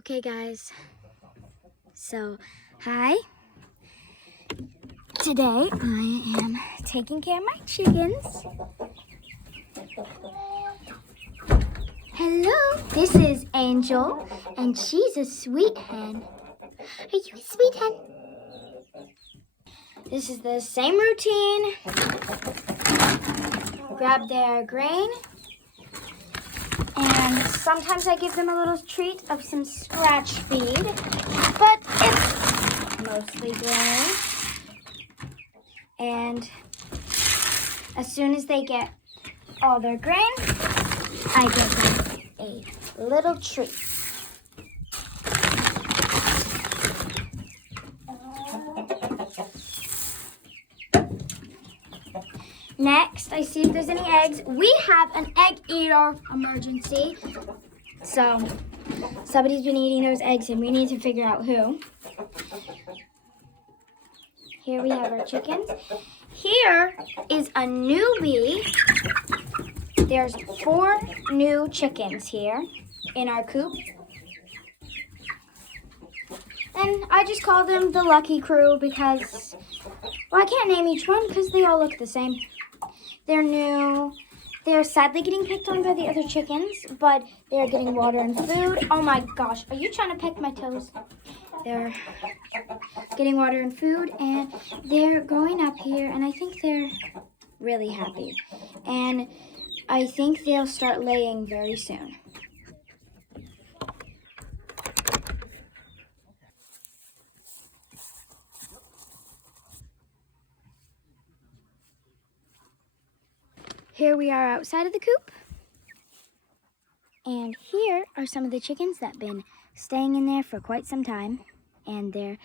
Okay guys, so hi. Today I am taking care of my chickens. Hello, this is Angel and she's a sweet hen. Are you a sweet hen? This is the same routine. Grab their grain. And sometimes I give them a little treat of some scratch feed, but it's mostly grain. And as soon as they get all their grain, I give them a little treat. Next, I see if there's any eggs. We have an egg eater emergency. So, somebody's been eating those eggs and we need to figure out who. Here we have our chickens. Here is a newbie. There's 4 new chickens here in our coop. And I just call them the Lucky Crew because, well, I can't name each one because they all look the same. They're new. They're sadly getting picked on by the other chickens, but they're getting water and food. Oh my gosh, are you trying to peck my toes? They're getting water and food, and they're growing up here, and I think they're really happy. And I think they'll start laying very soon. Here we are outside of the coop. And here are some of the chickens that have been staying in there for quite some time. And they're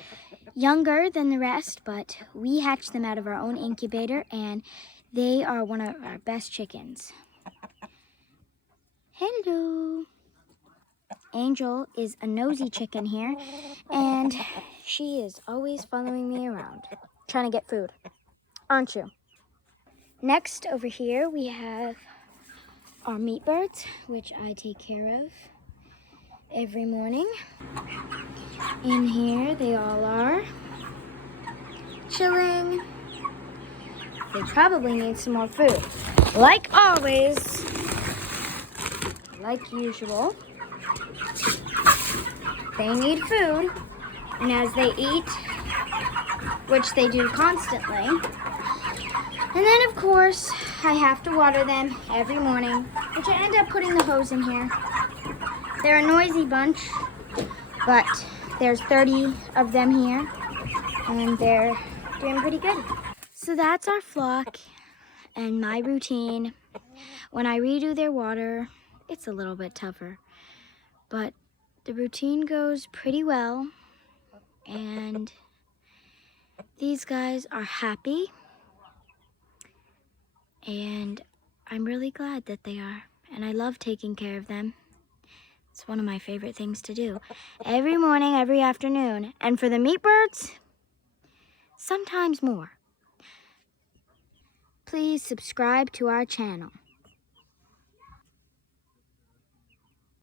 younger than the rest, but we hatched them out of our own incubator, and they are one of our best chickens. Hello. Angel is a nosy chicken here, and she is always following me around, trying to get food. Aren't you? Next, over here, we have our meat birds, which I take care of every morning. In here, they all are chilling. They probably need some more food. Like always, like usual, they need food. And as they eat, which they do constantly, and then, of course, I have to water them every morning, which I end up putting the hose in here. They're a noisy bunch, but there's 30 of them here, and they're doing pretty good. So that's our flock and my routine. When I redo their water, it's a little bit tougher, but the routine goes pretty well, and these guys are happy. And I'm really glad that they are. And I love taking care of them. It's one of my favorite things to do. Every morning, every afternoon. And for the meat birds, sometimes more. Please subscribe to our channel.